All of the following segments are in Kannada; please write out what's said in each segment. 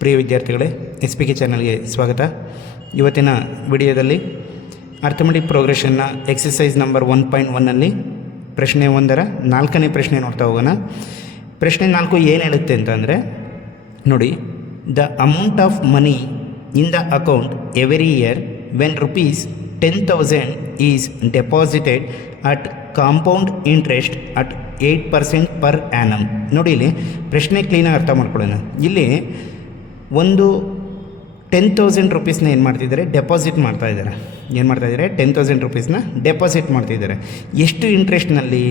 ಪ್ರಿಯ ವಿದ್ಯಾರ್ಥಿಗಳೇ ಎಸ್ ಪಿ ಕೆ ಚಾನಲ್ಗೆ ಸ್ವಾಗತ. ಇವತ್ತಿನ ವಿಡಿಯೋದಲ್ಲಿ ಅರ್ಥಮೆಟಿಕ್ ಪ್ರೋಗ್ರೆಷನ್ನ ಎಕ್ಸಸೈಸ್ ನಂಬರ್ ಒನ್ ಪಾಯಿಂಟ್ ಒನ್ನಲ್ಲಿ ಪ್ರಶ್ನೆ ಒಂದರ ನಾಲ್ಕನೇ ಪ್ರಶ್ನೆ ನೋಡ್ತಾ ಹೋಗೋಣ. ಪ್ರಶ್ನೆ ನಾಲ್ಕು ಏನು ಹೇಳುತ್ತೆ ಅಂತಂದರೆ, ನೋಡಿ, the amount of money in the account every year when rupees ten thousand is deposited at compound interest at eight percent per annum ನೋಡಿ ಇಲ್ಲಿ ಪ್ರಶ್ನೆ ಕ್ಲೀನಾಗಿ ಅರ್ಥ ಮಾಡ್ಕೊಳ್ಳೋಣ. ಇಲ್ಲಿ ಒಂದು ಟೆನ್ ತೌಸಂಡ್ ರುಪೀಸ್ನ ಏನು ಮಾಡ್ತಿದ್ದಾರೆ? ಡೆಪಾಸಿಟ್ ಮಾಡ್ತಾ ಇದ್ದಾರೆ. ಏನು ಮಾಡ್ತಾ ಇದ್ದಾರೆ? ಟೆನ್ ತೌಸಂಡ್ ರುಪೀಸ್ನ ಡೆಪಾಸಿಟ್ ಮಾಡ್ತಿದ್ದಾರೆ ಎಷ್ಟು ಇಂಟ್ರೆಸ್ಟ್ನಲ್ಲಿ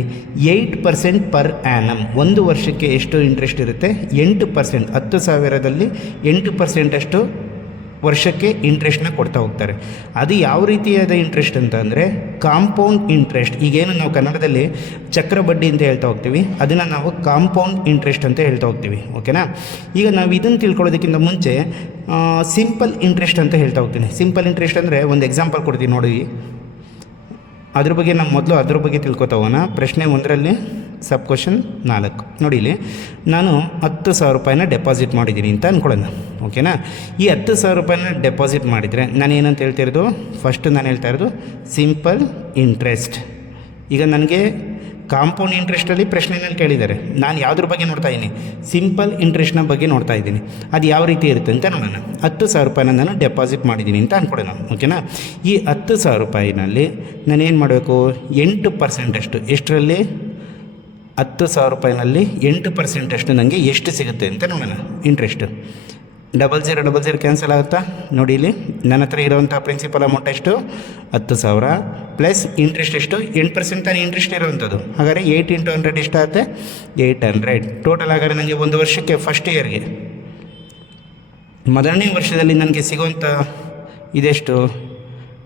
ಏಯ್ಟ್ ಪರ್ಸೆಂಟ್ ಪರ್ ಆ್ಯನಮ್ ಒಂದು ವರ್ಷಕ್ಕೆ ಎಷ್ಟು ಇಂಟ್ರೆಸ್ಟ್ ಇರುತ್ತೆ? ಎಂಟು ಪರ್ಸೆಂಟ್ ಹತ್ತು ಸಾವಿರದಲ್ಲಿ ಎಂಟು ಪರ್ಸೆಂಟಷ್ಟು ವರ್ಷಕ್ಕೆ ಇಂಟ್ರೆಸ್ಟ್ನ ಕೊಡ್ತಾ ಹೋಗ್ತಾರೆ. ಅದು ಯಾವ ರೀತಿಯಾದ ಇಂಟ್ರೆಸ್ಟ್ ಅಂತ ಅಂದರೆ ಕಾಂಪೌಂಡ್ ಇಂಟ್ರೆಸ್ಟ್. ಈಗೇನು ನಾವು ಕನ್ನಡದಲ್ಲಿ ಚಕ್ರ ಬಡ್ಡಿ ಅಂತ ಹೇಳ್ತಾ ಹೋಗ್ತೀವಿ. ಅದನ್ನು ನಾವು ಕಾಂಪೌಂಡ್ ಇಂಟ್ರೆಸ್ಟ್ ಅಂತ ಹೇಳ್ತಾ ಹೋಗ್ತೀವಿ. ಓಕೆನಾ? ಈಗ ನಾವು ಇದನ್ನು ತಿಳ್ಕೊಳ್ಳೋದಕ್ಕಿಂತ ಮುಂಚೆ ಸಿಂಪಲ್ ಇಂಟ್ರೆಸ್ಟ್ ಅಂತ ಹೇಳ್ತಾ ಹೋಗ್ತೀನಿ. ಸಿಂಪಲ್ ಇಂಟ್ರೆಸ್ಟ್ ಅಂದರೆ ಒಂದು ಎಕ್ಸಾಂಪಲ್ ಕೊಡ್ತೀನಿ ನೋಡಿ. ಅದ್ರ ಬಗ್ಗೆ ನಾವು ಮೊದಲು ಅದ್ರ ಬಗ್ಗೆ ತಿಳ್ಕೊತಾ ಹೋಗೋಣ. ಪ್ರಶ್ನೆ ಒಂದರಲ್ಲಿ ಸಬ್ ಕ್ವಶನ್ ನಾಲ್ಕು. ನೋಡಿ ಇಲ್ಲಿ, ನಾನು ಹತ್ತು ಸಾವಿರ ರೂಪಾಯಿನ ಡೆಪಾಸಿಟ್ ಮಾಡಿದ್ದೀನಿ ಅಂತ ಅಂದ್ಕೊಳ್ಳೋಣ ಓಕೆನಾ? ಈ ಹತ್ತು ಸಾವಿರ ರೂಪಾಯಿನ ಡೆಪಾಸಿಟ್ ಮಾಡಿದರೆ ನಾನು ಏನಂತ ಹೇಳ್ತಿರೋದು ಫಸ್ಟ್ ನಾನು ಹೇಳ್ತಾ ಇರೋದು ಸಿಂಪಲ್ ಇಂಟ್ರೆಸ್ಟ್ ಈಗ ನನಗೆ ಕಾಂಪೌಂಡ್ ಇಂಟ್ರೆಸ್ಟಲ್ಲಿ ಪ್ರಶ್ನೆನಲ್ಲಿ ಕೇಳಿದ್ದಾರೆ. ನಾನು ಯಾವುದ್ರ ಬಗ್ಗೆ ನೋಡ್ತಾ ಇದ್ದೀನಿ? ಸಿಂಪಲ್ ಇಂಟ್ರೆಸ್ಟ್ನ ಬಗ್ಗೆ ನೋಡ್ತಾ ಇದ್ದೀನಿ. ಅದು ಯಾವ ರೀತಿ ಇರುತ್ತೆ ಅಂತ ನೋಡೋಣ. ಹತ್ತು ಸಾವಿರ ರೂಪಾಯಿನ ನಾನು ಡೆಪಾಸಿಟ್ ಮಾಡಿದ್ದೀನಿ ಅಂತ ಅಂದ್ಕೊಡೋಣ ಓಕೆನಾ? ಈ ಹತ್ತು ಸಾವಿರ ರೂಪಾಯಿನಲ್ಲಿ ನಾನು ಏನು ಮಾಡಬೇಕು? ಎಂಟು ಪರ್ಸೆಂಟಷ್ಟು ಎಷ್ಟರಲ್ಲಿ? ಹತ್ತು ಸಾವಿರ ರೂಪಾಯಿನಲ್ಲಿ ಎಂಟು ಪರ್ಸೆಂಟಷ್ಟು ನನಗೆ ಎಷ್ಟು ಸಿಗುತ್ತೆ ಅಂತ ನೋಡೋಣ. Interest double zero double zero cancel ಆಗುತ್ತಾ? ನೋಡಿ ಇಲ್ಲಿ, ನನ್ನ ಹತ್ರ ಇರುವಂಥ ಪ್ರಿನ್ಸಿಪಲ್ ಅಮೌಂಟ್ ಎಷ್ಟು? ಹತ್ತು ಸಾವಿರ. ಪ್ಲಸ್ ಇಂಟ್ರೆಸ್ಟ್ ಎಷ್ಟು? ಎಂಟು ಪರ್ಸೆಂಟ್ ತಾನೇ ಇಂಟ್ರೆಸ್ಟ್ ಇರೋವಂಥದ್ದು. ಹಾಗಾದರೆ ಏಯ್ಟ್ ಇಂಟು ಹಂಡ್ರೆಡ್ ಎಷ್ಟಾಗುತ್ತೆ ಏಯ್ಟ್ ಹಂಡ್ರೆಡ್ ಟೋಟಲ್ ಹಾಗಾದರೆ ನನಗೆ ಒಂದು ವರ್ಷಕ್ಕೆ ಫಸ್ಟ್ ಇಯರ್ಗೆ ಮೊದಲನೇ ವರ್ಷದಲ್ಲಿ ನನಗೆ ಸಿಗುವಂಥ ಇದೆಷ್ಟು?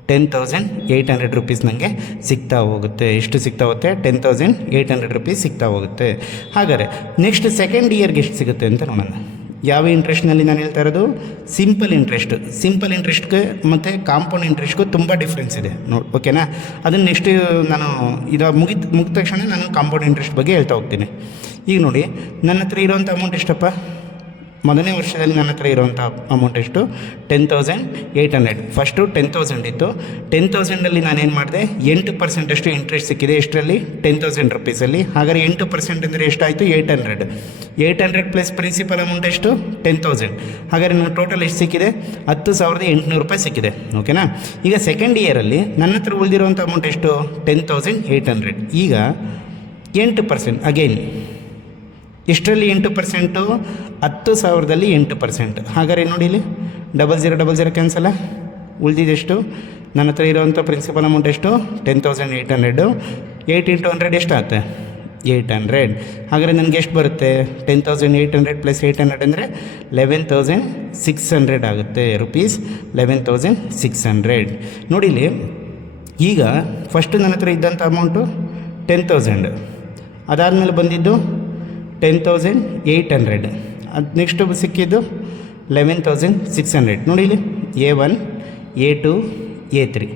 Ten thousand eight hundred rupees ನನಗೆ ಸಿಗ್ತಾ ಹೋಗುತ್ತೆ. ಎಷ್ಟು ಸಿಗ್ತಾ ಹೋಗುತ್ತೆ? Ten thousand eight hundred rupees ಸಿಗ್ತಾ ಹೋಗುತ್ತೆ. ಹಾಗಾದರೆ ನೆಕ್ಸ್ಟ್ ಸೆಕೆಂಡ್ ಇಯರ್ಗೆ ಎಷ್ಟು ಸಿಗುತ್ತೆ ಅಂತ ನೋಡೋಣ. ಯಾವ ಇಂಟ್ರೆಸ್ಟ್ನಲ್ಲಿ ನಾನು ಹೇಳ್ತಾ ಇರೋದು? ಸಿಂಪಲ್ ಇಂಟ್ರೆಸ್ಟ್ ಸಿಂಪಲ್ ಇಂಟ್ರೆಸ್ಟ್ಗೆ ಮತ್ತು ಕಾಂಪೌಂಡ್ ಇಂಟ್ರೆಸ್ಟ್ಗೂ ತುಂಬ ಡಿಫ್ರೆನ್ಸ್ ಇದೆ. ನೋಡಿ ಓಕೆನಾ ಅದನ್ನು ನೆಕ್ಸ್ಟ್ ನಾನು ಇದು ಮುಗಿದ ಮುಗಿದ ತಕ್ಷಣ ನಾನು ಕಾಂಪೌಂಡ್ ಇಂಟ್ರೆಸ್ಟ್ ಬಗ್ಗೆ ಹೇಳ್ತಾ ಹೋಗ್ತೀನಿ. ಈಗ ನೋಡಿ, ನನ್ನ ಹತ್ರ ಇರೋವಂಥ ಅಮೌಂಟ್ ಎಷ್ಟಪ್ಪ? ಮೊದಲನೇ ವರ್ಷದಲ್ಲಿ ನನ್ನ ಹತ್ರ ಇರುವಂಥ ಅಮೌಂಟ್ ಎಷ್ಟು? Ten thousand eight hundred first ten thousand ಇತ್ತು. ಟೆನ್ ತೌಸಂಡಲ್ಲಿ ನಾನೇನು ಮಾಡಿದೆ? ಎಂಟು ಪರ್ಸೆಂಟಷ್ಟು ಇಂಟ್ರೆಸ್ಟ್ ಸಿಕ್ಕಿದೆ. ಎಷ್ಟರಲ್ಲಿ? ಟೆನ್ ತೌಸಂಡ್ ರುಪೀಸಲ್ಲಿ ಹಾಗಾದರೆ ಎಂಟು ಪರ್ಸೆಂಟ್ ಅಂದರೆ ಎಷ್ಟಾಯಿತು? Eight hundred eight hundred plus principal amount ಎಷ್ಟು? ಟೆನ್ ತೌಸಂಡ್ ಹಾಗಾದ್ರೆ ನನ್ನ ಟೋಟಲ್ ಎಷ್ಟು ಸಿಕ್ಕಿದೆ? ಹತ್ತು ಸಾವಿರದ ಎಂಟುನೂರು ರೂಪಾಯಿ ಸಿಕ್ಕಿದೆ. ಓಕೆನಾ ಈಗ ಸೆಕೆಂಡ್ ಇಯರಲ್ಲಿ ನನ್ನ ಹತ್ರ ಉಳಿದಿರುವಂಥ ಅಮೌಂಟ್ ಎಷ್ಟು? ಟೆನ್ ತೌಸಂಡ್ ಏಯ್ಟ್ ಹಂಡ್ರೆಡ್ ಈಗ ಎಂಟು ಪರ್ಸೆಂಟ್ ಅಗೈನ್ ಎಷ್ಟರಲ್ಲಿ ಎಂಟು ಪರ್ಸೆಂಟು ಹತ್ತು ಸಾವಿರದಲ್ಲಿ ಎಂಟು ಪರ್ಸೆಂಟ್ ಹಾಗಾದ್ರೆ ನೋಡಿ ಇಲ್ಲಿ double zero double zero cancel ಉಳಿದಿದ್ದೆಷ್ಟು ನನ್ನ ಹತ್ರ ಇರೋವಂಥ ಪ್ರಿನ್ಸಿಪಲ್ ಅಮೌಂಟ್ ಎಷ್ಟು? Ten thousand eight hundred eight into hundred ಎಷ್ಟಾಗುತ್ತೆ? ಏಯ್ಟ್ ಹಂಡ್ರೆಡ್ ಹಾಗಾದ್ರೆ ನನಗೆ ಎಷ್ಟು ಬರುತ್ತೆ? Ten thousand eight hundred plus eight hundred ಅಂದರೆ ಲೆವೆನ್ ತೌಸಂಡ್ ಸಿಕ್ಸ್ ಹಂಡ್ರೆಡ್ ಆಗುತ್ತೆ rupees eleven thousand six hundred ನೋಡಿಲಿ ಈಗ ಫಸ್ಟು ನನ್ನ ಹತ್ರ ಇದ್ದಂಥ ಅಮೌಂಟು ಟೆನ್ ತೌಸಂಡ್ ಅದಾದಮೇಲೆ ಬಂದಿದ್ದು ಟೆನ್ ತೌಸಂಡ್ ಏಯ್ಟ್ ಹಂಡ್ರೆಡ್ ಅದು ನೆಕ್ಸ್ಟ್ ಸಿಕ್ಕಿದ್ದು ಲೆವೆನ್ ತೌಸಂಡ್ ಸಿಕ್ಸ್ ಹಂಡ್ರೆಡ್ ನೋಡಿ ಇಲ್ಲಿ A one A two A three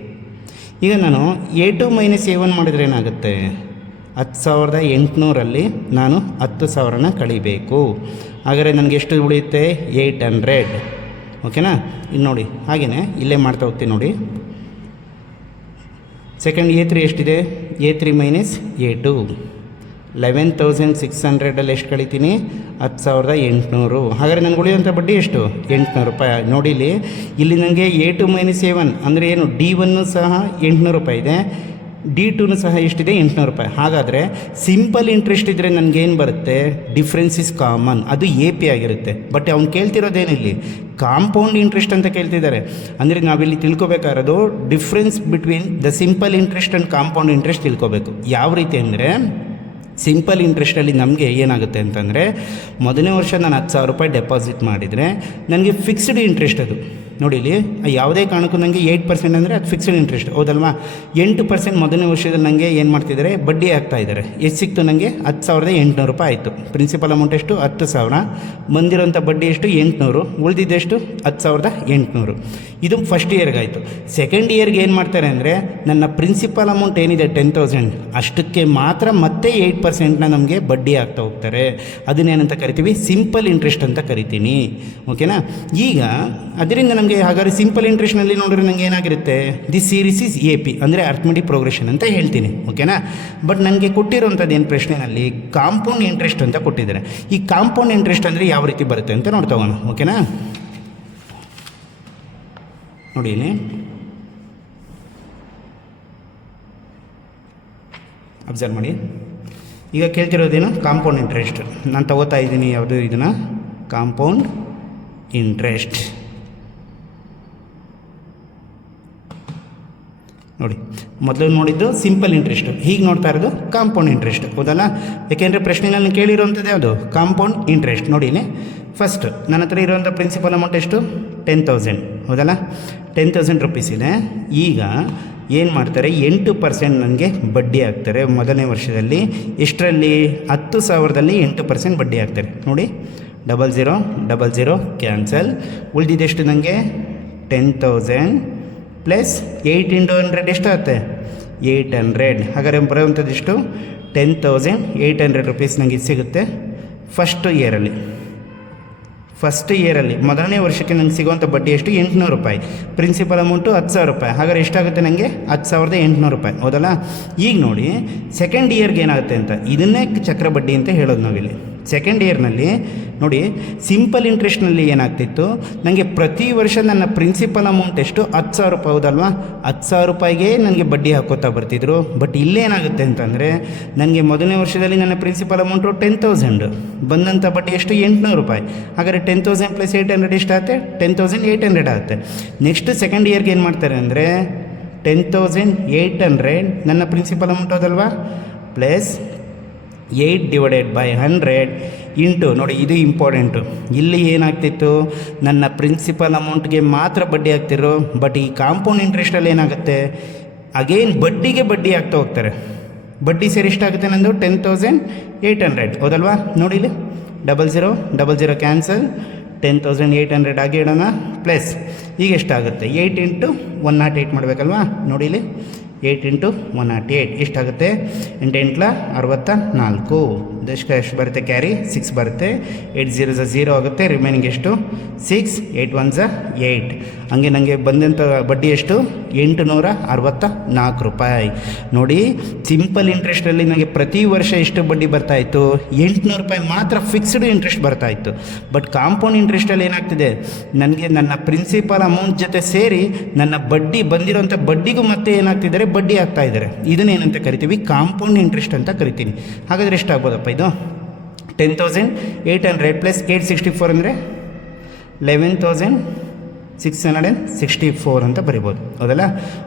ಈಗ ನಾನು A two minus A one ಮಾಡಿದರೆ ಏನಾಗುತ್ತೆ? ಹತ್ತು ಸಾವಿರದ ಎಂಟುನೂರಲ್ಲಿ ನಾನು ಹತ್ತು ಸಾವಿರನ ಕಳಿಬೇಕು. ಹಾಗಾದರೆ ನನಗೆ ಎಷ್ಟು ಉಳಿಯುತ್ತೆ? Eight hundred. ಓಕೆನಾ? ಇನ್ನು ನೋಡಿ ಹಾಗೆಯೇ ಇಲ್ಲೇ ಮಾಡ್ತಾ ಹೋಗ್ತೀನಿ ನೋಡಿ. ಸೆಕೆಂಡ್ ಎ ತ್ರೀ ಎಷ್ಟಿದೆ? A three minus A two eleven thousand six ಹಂಡ್ರೆಡಲ್ಲಿ ಎಷ್ಟು ಕಳಿತೀನಿ? ಹತ್ತು ಸಾವಿರದ ಎಂಟುನೂರು. ಹಾಗಾದ್ರೆ ನನಗೆ ಉಳಿಯುವಂಥ ಬಡ್ಡಿ ಎಷ್ಟು? ಎಂಟುನೂರು ರೂಪಾಯಿ. ನೋಡಿಲಿ ಇಲ್ಲಿ ನನಗೆ A two minus A one ಅಂದರೆ ಏನು? ಡಿ ಒನ್ನು ಸಹ ಎಂಟುನೂರು ರೂಪಾಯಿ ಇದೆ. ಡಿ ಟೂನು ಸಹ ಎಷ್ಟಿದೆ? ಎಂಟುನೂರು ರೂಪಾಯಿ. ಹಾಗಾದರೆ ಸಿಂಪಲ್ ಇಂಟ್ರೆಸ್ಟ್ ಇದ್ದರೆ ನನಗೇನು ಬರುತ್ತೆ? ಡಿಫ್ರೆನ್ಸ್ ಇಸ್ ಕಾಮನ್ ಅದು ಎ ಪಿ ಆಗಿರುತ್ತೆ. ಬಟ್ ಅವ್ನು ಕೇಳ್ತಿರೋದೇನಿಲ್ಲಿ? ಕಾಂಪೌಂಡ್ ಇಂಟ್ರೆಸ್ಟ್ ಅಂತ ಕೇಳ್ತಿದ್ದಾರೆ. ಅಂದರೆ ನಾವಿಲ್ಲಿ ತಿಳ್ಕೊಬೇಕಾಗಿರೋದು difference between the simple interest and compound interest ತಿಳ್ಕೊಬೇಕು. ಯಾವ ರೀತಿ ಅಂದರೆ ಸಿಂಪಲ್ ಇಂಟ್ರೆಸ್ಟಲ್ಲಿ ನಮಗೆ ಏನಾಗುತ್ತೆ ಅಂತಂದರೆ, ಮೊದಲನೇ ವರ್ಷ ನಾನು ಹತ್ತು ಸಾವಿರ ರೂಪಾಯಿ ಡೆಪಾಸಿಟ್ ಮಾಡಿದರೆ, ನನಗೆ ಫಿಕ್ಸ್ಡ್ ಇಂಟ್ರೆಸ್ಟ್ ಅದು. ನೋಡಿ ಇಲ್ಲಿ ಯಾವುದೇ ಕಾರಣಕ್ಕೂ ನನಗೆ ಏಯ್ಟ್ ಪರ್ಸೆಂಟ್ ಅಂದರೆ ಅದು ಫಿಕ್ಸ್ಡ್ ಇಂಟ್ರೆಸ್ಟ್ ಹೌದಲ್ವಾ? ಎಂಟು ಪರ್ಸೆಂಟ್ ಮೊದಲನೇ ವರ್ಷದಲ್ಲಿ ನನಗೆ ಏನು ಮಾಡ್ತಿದ್ದಾರೆ? ಬಡ್ಡಿ ಹಾಕ್ತಾ ಇದ್ದಾರೆ. ಎಷ್ಟು ಸಿಕ್ತು ನನಗೆ ಹತ್ತು ಸಾವಿರದ ಎಂಟುನೂರು ರೂಪಾಯಿ ಆಯಿತು. ಪ್ರಿನ್ಸಿಪಲ್ ಅಮೌಂಟ್ ಎಷ್ಟು? ಹತ್ತು ಸಾವಿರ. ಬಂದಿರೋಂಥ ಬಡ್ಡಿ ಎಷ್ಟು? ಎಂಟುನೂರು. ಉಳಿದಿದ್ದೆಷ್ಟು ಹತ್ತು ಸಾವಿರದ ಎಂಟುನೂರು. ಇದು ಫಸ್ಟ್ ಇಯರ್ಗಾಯಿತು ಸೆಕೆಂಡ್ ಇಯರ್ಗೆ ಏನು ಮಾಡ್ತಾರೆ ಅಂದರೆ, ನನ್ನ ಪ್ರಿನ್ಸಿಪಲ್ ಅಮೌಂಟ್ ಏನಿದೆ? ಟೆನ್ ತೌಸಂಡ್ ಅಷ್ಟಕ್ಕೆ ಮಾತ್ರ ಮತ್ತೆ ಏಯ್ಟ್ ಪರ್ಸೆಂಟ್ನ ನಮಗೆ ಬಡ್ಡಿ ಆಗ್ತಾ ಹೋಗ್ತಾರೆ. ಅದನ್ನೇನಂತ ಕರಿತೀವಿ? ಸಿಂಪಲ್ ಇಂಟ್ರೆಸ್ಟ್ ಅಂತ ಕರಿತೀನಿ. ಓಕೆನಾ ಈಗ, ಅದರಿಂದ ನಮಗೆ ಹಾಗಾದ್ರೆ ಸಿಂಪಲ್ ಇಂಟ್ರೆಸ್ಟ್ನಲ್ಲಿ ನೋಡಿದ್ರೆ ನನಗೆ ಏನಾಗಿರುತ್ತೆ? This series is A P ಅಂದರೆ ಅರ್ಥಮೆಟಿಕ್ ಪ್ರೋಗ್ರೆಷನ್ ಅಂತ ಹೇಳ್ತೀನಿ ಓಕೆನಾ ಬಟ್ ನನಗೆ ಕೊಟ್ಟಿರೋಂಥದ್ದು ಏನು ಪ್ರಶ್ನೆನಲ್ಲಿ? ಕಾಂಪೌಂಡ್ ಇಂಟ್ರೆಸ್ಟ್ ಅಂತ ಕೊಟ್ಟಿದ್ದಾರೆ. ಈ ಕಾಂಪೌಂಡ್ ಇಂಟ್ರೆಸ್ಟ್ ಅಂದರೆ ಯಾವ ರೀತಿ ಬರುತ್ತೆ ಅಂತ ನೋಡ್ತಾ ಹೋಗೋಣ ಓಕೆನಾ ನೋಡಿ ಅಬ್ಸರ್ವ್ ಮಾಡಿ. ಈಗ ಕೇಳ್ತಿರೋದೇನು? ಕಾಂಪೌಂಡ್ ಇಂಟ್ರೆಸ್ಟ್ ನಾನು ತಗೋತಾ ಇದ್ದೀನಿ ಯಾವುದು ಇದನ್ನು? ಕಾಂಪೌಂಡ್ ಇಂಟ್ರೆಸ್ಟ್ ನೋಡಿ. ಮೊದಲು ನೋಡಿದ್ದು ಸಿಂಪಲ್ ಇಂಟ್ರೆಸ್ಟ್ ಹೀಗೆ ನೋಡ್ತಾ ಇರೋದು ಕಾಂಪೌಂಡ್ ಇಂಟ್ರೆಸ್ಟ್ ಹೌದಲ್ಲ? ಯಾಕೆಂದರೆ ಪ್ರಶ್ನೆನಲ್ಲಿ ಕೇಳಿರುವಂಥದ್ದು ಯಾವುದು? ಕಾಂಪೌಂಡ್ ಇಂಟ್ರೆಸ್ಟ್ ನೋಡಿ ಫಸ್ಟ್ ನನ್ನ ಹತ್ರ ಇರುವಂಥ ಪ್ರಿನ್ಸಿಪಲ್ ಅಮೌಂಟ್ ಎಷ್ಟು? ಟೆನ್ ತೌಸಂಡ್ ಹೌದಲ್ಲ? ಟೆನ್ ತೌಸಂಡ್ ರುಪೀಸ್ ಇದೆ. ಈಗ ಏನು ಮಾಡ್ತಾರೆ? ಎಂಟು ಪರ್ಸೆಂಟ್ ನನಗೆ ಬಡ್ಡಿ ಹಾಕ್ತಾರೆ. ಮೊದಲನೇ ವರ್ಷದಲ್ಲಿ ಎಷ್ಟರಲ್ಲಿ? ಹತ್ತು ಸಾವಿರದಲ್ಲಿ ಎಂಟು ಪರ್ಸೆಂಟ್ ಬಡ್ಡಿ ಹಾಕ್ತಾರೆ. ನೋಡಿ. Double zero double zero cancel ಉಳಿದಿದ್ದೆಷ್ಟು ನನಗೆ? Ten thousand plus eight into hundred ಎಷ್ಟಾಗುತ್ತೆ ಏಯ್ಟ್ ಹಂಡ್ರೆಡ್ ಹಾಗಾದ್ರೆ ಬರುವಂಥದ್ದು ಎಷ್ಟು ten thousand eight hundred rupees ನನಗೆ ಸಿಗುತ್ತೆ ಫಸ್ಟ್ ಇಯರಲ್ಲಿ ಫಸ್ಟ್ ಇಯರಲ್ಲಿ ಮೊದಲನೇ ವರ್ಷಕ್ಕೆ ನನಗೆ ಸಿಗುವಂಥ ಬಡ್ಡಿ ಎಷ್ಟು? ಎಂಟುನೂರು ರೂಪಾಯಿ. ಪ್ರಿನ್ಸಿಪಲ್ ಅಮೌಂಟು ಹತ್ತು ಸಾವಿರ ರೂಪಾಯಿ. ಹಾಗಾದ್ರೆ ಎಷ್ಟಾಗುತ್ತೆ ನನಗೆ ಹತ್ತು ಸಾವಿರದ ಎಂಟುನೂರು ರೂಪಾಯಿ. ಹೌದಲ್ಲ? ಈಗ ನೋಡಿ ಸೆಕೆಂಡ್ ಇಯರ್ಗೆ ಏನಾಗುತ್ತೆ ಅಂತ. ಇದನ್ನೇ ಚಕ್ರ ಬಡ್ಡಿ ಅಂತ ಹೇಳೋದು ನಾವಿಲ್ಲಿ. ಸೆಕೆಂಡ್ ಇಯರ್ನಲ್ಲಿ ನೋಡಿ ಸಿಂಪಲ್ ಇಂಟ್ರೆಸ್ಟ್ನಲ್ಲಿ ಏನಾಗ್ತಿತ್ತು? ನನಗೆ ಪ್ರತಿ ವರ್ಷ ನನ್ನ ಪ್ರಿನ್ಸಿಪಲ್ ಅಮೌಂಟ್ ಎಷ್ಟು? ಹತ್ತು ಸಾವಿರ ರೂಪಾಯಿ ಹೌದಲ್ವಾ? ಹತ್ತು ಸಾವಿರ ರೂಪಾಯಿಗೆ ನನಗೆ ಬಡ್ಡಿ ಹಾಕೋತಾ ಬರ್ತಿದ್ರು. ಬಟ್ ಇಲ್ಲೇನಾಗುತ್ತೆ ಅಂತಂದರೆ ನನಗೆ ಮೊದಲನೇ ವರ್ಷದಲ್ಲಿ ನನ್ನ ಪ್ರಿನ್ಸಿಪಲ್ ಅಮೌಂಟು ಟೆನ್ ತೌಸಂಡ್ ಬಂದಂಥ ಬಡ್ಡಿ ಎಷ್ಟು? ಎಂಟುನೂರು ರೂಪಾಯಿ. ಹಾಗಾದರೆ ten thousand plus eight hundred ಎಷ್ಟಾಗುತ್ತೆ? ಟೆನ್ ತೌಸಂಡ್ ಏಯ್ಟ್ ಹಂಡ್ರೆಡ್ ಆಗುತ್ತೆ. ನೆಕ್ಸ್ಟ್ ಸೆಕೆಂಡ್ ಇಯರ್ಗೆ ಏನು ಮಾಡ್ತಾರೆ ಅಂದರೆ ಟೆನ್ ತೌಸಂಡ್ ಏಯ್ಟ್ ಹಂಡ್ರೆಡ್ ನನ್ನ ಪ್ರಿನ್ಸಿಪಲ್ ಅಮೌಂಟ್ ಹೌದಲ್ವಾ? Plus eight divided by hundred into ನೋಡಿ, ಇದು ಇಂಪಾರ್ಟೆಂಟು ಇಲ್ಲಿ ಏನಾಗ್ತಿತ್ತು? ನನ್ನ ಪ್ರಿನ್ಸಿಪಲ್ ಅಮೌಂಟ್ಗೆ ಮಾತ್ರ ಬಡ್ಡಿ ಆಗ್ತಿರೋ ಬಟ್ ಈ ಕಾಂಪೌಂಡ್ ಇಂಟ್ರೆಸ್ಟಲ್ಲಿ ಏನಾಗುತ್ತೆ? ಅಗೇನ್ ಬಡ್ಡಿಗೆ ಬಡ್ಡಿ ಆಗ್ತಾ ಹೋಗ್ತಾರೆ. ಬಡ್ಡಿ ಸೇರಿ ಎಷ್ಟಾಗುತ್ತೆ ನಂದು? ಟೆನ್ ತೌಸಂಡ್ ಏಯ್ಟ್ ಹಂಡ್ರೆಡ್ ಹೌದಲ್ವಾ? ನೋಡಿ ಇಲ್ಲಿ. Double zero double zero cancel ten thousand eight hundred ಆಗಿ ಇಡೋಣ ಪ್ಲಸ್ ಈಗ ಎಷ್ಟಾಗುತ್ತೆ? Eight into one nought eight ಮಾಡಬೇಕಲ್ವಾ? ನೋಡಿ ಇಲ್ಲಿ. Eight into one nought eight ಎಷ್ಟಾಗುತ್ತೆ ಎಂಟು ಎಂಟ್ಲ ಅರವತ್ತ ನಾಲ್ಕು. ದಶಕ ಎಷ್ಟು ಬರುತ್ತೆ ಕ್ಯಾರಿ ಸಿಕ್ಸ್ ಬರುತ್ತೆ. ಏಯ್ಟ್ ಜೀರೋ ಝ ಝೀರೋ ಆಗುತ್ತೆ. ರಿಮೈನಿಂಗ್ ಎಷ್ಟು? ಸಿಕ್ಸ್ ಏಯ್ಟ್ ಒನ್ ಝ ಏಯ್ಟ್ ಹಂಗೆ ನನಗೆ ಬಂದಂಥ ಬಡ್ಡಿ ಎಷ್ಟು? ಎಂಟು ನೂರ ಅರವತ್ತ ನಾಲ್ಕು ರೂಪಾಯಿ. ನೋಡಿ ಸಿಂಪಲ್ ಇಂಟ್ರೆಸ್ಟಲ್ಲಿ ನನಗೆ ಪ್ರತಿ ವರ್ಷ ಎಷ್ಟು ಬಡ್ಡಿ ಬರ್ತಾ ಇತ್ತು. ಎಂಟುನೂರು ರೂಪಾಯಿ ಮಾತ್ರ ಫಿಕ್ಸ್ಡ್ ಇಂಟ್ರೆಸ್ಟ್ ಬರ್ತಾ ಇತ್ತು. ಬಟ್ ಕಾಂಪೌಂಡ್ ಇಂಟ್ರೆಸ್ಟಲ್ಲಿ ಏನಾಗ್ತಿದೆ? ನನಗೆ ನನ್ನ ಪ್ರಿನ್ಸಿಪಲ್ ಅಮೌಂಟ್ ಜೊತೆ ಸೇರಿ ನನ್ನ ಬಡ್ಡಿ ಬಂದಿರೋಂಥ ಬಡ್ಡಿಗೂ ಮತ್ತೆ ಏನಾಗ್ತಿದ್ದಾರೆ? ಬಡ್ಡಿ ಆಗ್ತಾ ಇದ್ದಾರೆ. ಇದನ್ನೇನಂತ ಕರಿತೀವಿ? ಕಾಂಪೌಂಡ್ ಇಂಟ್ರೆಸ್ಟ್ ಅಂತ ಕರಿತೀನಿ. ಹಾಗಾದರೆ ಎಷ್ಟಾಗ್ಬೋದಪ್ಪ ಇದು? Ten thousand eight hundred plus eight sixty four ಅಂದರೆ eleven thousand six hundred and sixty four ಅಂತ ಬರಿಬೋದು. ಹೌದಲ್ಲ?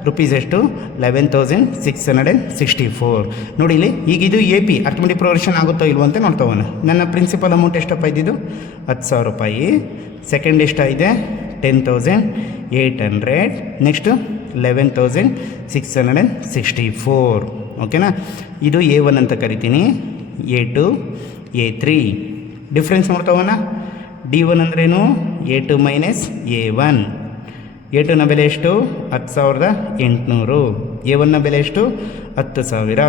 ರುಪೀಸ್ ಎಷ್ಟು? Eleven thousand six hundred and sixty four ನೋಡಿ ಇಲ್ಲಿ, ಈಗ ಇದು ಎ ಪಿ ಅರ್ಥಮೆಟಿಕ್ ಪ್ರೊವರ್ಷನ್ ಆಗುತ್ತೋ ಇಲ್ವೋ ಅಂತ ನೋಡ್ತವನ ನನ್ನ ಪ್ರಿನ್ಸಿಪಲ್ ಅಮೌಂಟ್ ಎಷ್ಟಪ್ಪ ಇದ್ದಿದ್ದು? ಹತ್ತು ಸಾವಿರ ರೂಪಾಯಿ. ಸೆಕೆಂಡ್ ಎಷ್ಟಾಗಿದೆ? Ten thousand eight hundred next eleven thousand six hundred and sixty four ಓಕೆನಾ ಇದು ಎ ಒನ್ ಅಂತ ಕರಿತೀನಿ. A two A three difference ನೋಡ್ತಾವನ D one ಅಂದ್ರೇನು? A two minus A one A ಟುನ ಬೆಲೆ ಎಷ್ಟು? ಹತ್ತು ಸಾವಿರದ ಎಂಟುನೂರು. ಎ ಒನ್ನ ಬೆಲೆ ಎಷ್ಟು? ಹತ್ತು ಸಾವಿರ.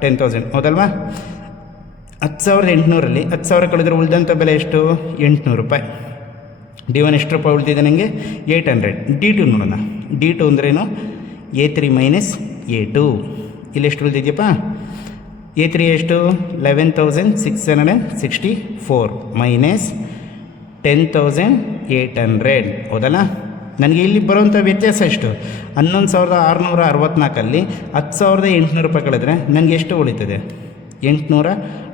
ಟೆನ್ ತೌಸಂಡ್ ಹೌದಲ್ವಾ? ಹತ್ತು ಸಾವಿರದ ಎಂಟುನೂರಲ್ಲಿ ಹತ್ತು ಸಾವಿರ ಕಳೆದ್ರೆ ಉಳಿದಂಥ ಬೆಲೆ ಎಷ್ಟು? ಎಂಟುನೂರು ರೂಪಾಯಿ. ಡಿ ಒನ್ ಎಷ್ಟು ರೂಪಾಯಿ ಉಳಿದಿದೆ ನನಗೆ ಏಯ್ಟ್ ಹಂಡ್ರೆಡ್ ಡಿ ಟು ನೋಡೋಣ. ಡಿ ಟು ಅಂದ್ರೇನು? A three minus A two ಇಲ್ಲಿ ಎಷ್ಟು ಉಳಿದಿದೆಯಪ್ಪ? ಎ ತ್ರೀ ಎಷ್ಟು? Eleven thousand six hundred sixty four minus ten thousand eight hundred ಹೌದಲ್ಲ? ನನಗೆ ಇಲ್ಲಿ ಬರುವಂಥ ವ್ಯತ್ಯಾಸ ಎಷ್ಟು? ಹನ್ನೊಂದು ಸಾವಿರದ ಆರುನೂರ ಅರವತ್ತ್ನಾಲ್ಕಲ್ಲಿ ಹತ್ತು ಸಾವಿರದ ಎಂಟುನೂರು ರೂಪಾಯಿ ಕಳೆದ್ರೆ ನನಗೆ ಎಷ್ಟು ಉಳಿತದೆ? ಎಂಟುನೂರ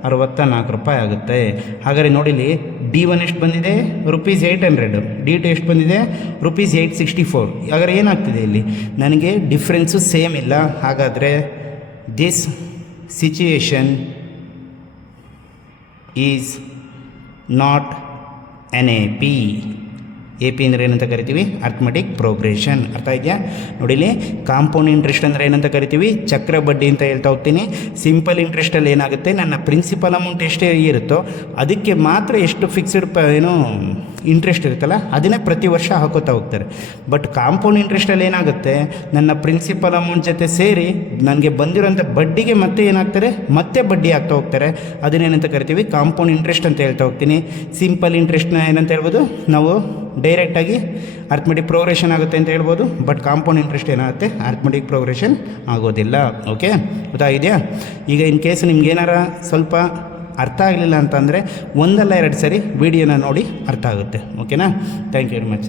ಅರವತ್ತ ನಾಲ್ಕು ರೂಪಾಯಿ ಆಗುತ್ತೆ. ಹಾಗಾದರೆ ನೋಡಿಲಿ ಡಿ ಒನ್ ಎಷ್ಟು ಬಂದಿದೆ? Rupees eight hundred D two ಎಷ್ಟು ಬಂದಿದೆ? ರುಪೀಸ್ ಏಯ್ಟ್ ಸಿಕ್ಸ್ಟಿ ಫೋರ್ ಹಾಗಾದ್ರೆ ಏನಾಗ್ತಿದೆ ಇಲ್ಲಿ? ನನಗೆ ಡಿಫ್ರೆನ್ಸು ಸೇಮ್ ಇಲ್ಲ. ಹಾಗಾದರೆ this situation is not an A P A P ಅಂದರೆ ಏನಂತ ಕರಿತೀವಿ? ಅರ್ಥಮೆಟಿಕ್ ಪ್ರೋಗ್ರೆಷನ್ ಅರ್ಥ ಇದೆಯಾ ನೋಡಿಲಿ ಕಾಂಪೌಂಡ್ ಇಂಟ್ರೆಸ್ಟ್ ಅಂದರೆ ಏನಂತ ಕರಿತೀವಿ? ಚಕ್ರ ಬಡ್ಡಿ ಅಂತ ಹೇಳ್ತಾ ಹೋಗ್ತೀನಿ. ಸಿಂಪಲ್ ಇಂಟ್ರೆಸ್ಟಲ್ಲಿ ಏನಾಗುತ್ತೆ? ನನ್ನ ಪ್ರಿನ್ಸಿಪಲ್ ಅಮೌಂಟ್ ಎಷ್ಟೇ ಇರುತ್ತೋ, ಅದಕ್ಕೆ ಮಾತ್ರ ಎಷ್ಟು ಫಿಕ್ಸ್ಡ್ ಪ, ಏನು ಇಂಟ್ರೆಸ್ಟ್ ಇರುತ್ತಲ್ಲ, ಅದನ್ನೇ ಪ್ರತಿ ವರ್ಷ ಹಾಕೋತಾ ಹೋಗ್ತಾರೆ. ಬಟ್ ಕಾಂಪೌಂಡ್ ಇಂಟ್ರೆಸ್ಟಲ್ಲಿ ಏನಾಗುತ್ತೆ? ನನ್ನ ಪ್ರಿನ್ಸಿಪಲ್ ಅಮೌಂಟ್ ಜೊತೆ ಸೇರಿ ನನಗೆ ಬಂದಿರೋಂಥ ಬಡ್ಡಿಗೆ ಮತ್ತೆ ಏನಾಗ್ತಾರೆ? ಮತ್ತೆ ಬಡ್ಡಿ ಆಗ್ತಾ ಹೋಗ್ತಾರೆ. ಅದನ್ನೇನಂತ ಕರಿತೀವಿ? ಕಾಂಪೌಂಡ್ ಇಂಟ್ರೆಸ್ಟ್ ಅಂತ ಹೇಳ್ತಾ ಹೋಗ್ತೀನಿ. ಸಿಂಪಲ್ ಇಂಟ್ರೆಸ್ಟ್ನ ಏನಂತ ಹೇಳ್ಬೋದು? ನಾವು ಡೈರೆಕ್ಟಾಗಿ ಅರ್ಥಮೆಟಿಕ್ ಪ್ರೋಗ್ರೆಷನ್ ಆಗುತ್ತೆ ಅಂತ ಹೇಳ್ಬೋದು ಬಟ್ ಕಾಂಪೌಂಡ್ ಇಂಟ್ರೆಸ್ಟ್ ಏನಾಗುತ್ತೆ? ಅರ್ಥಮೆಟಿಕ್ ಪ್ರೋಗ್ರೆಷನ್ ಆಗೋದಿಲ್ಲ. ಓಕೆ ಗೊತ್ತಾಗಿದೆಯಾ ಈಗ ಇನ್ ಕೇಸ್ ನಿಮ್ಗೆ ಏನಾರ ಸ್ವಲ್ಪ ಅರ್ಥ ಆಗಲಿಲ್ಲ ಅಂತಂದರೆ ಒಂದಲ್ಲ ಎರಡು ಸರಿ ವಿಡಿಯೋನ ನೋಡಿ ಅರ್ಥ ಆಗುತ್ತೆ. ಓಕೆನಾ ಥ್ಯಾಂಕ್ ಯು ವೆರಿ ಮಚ್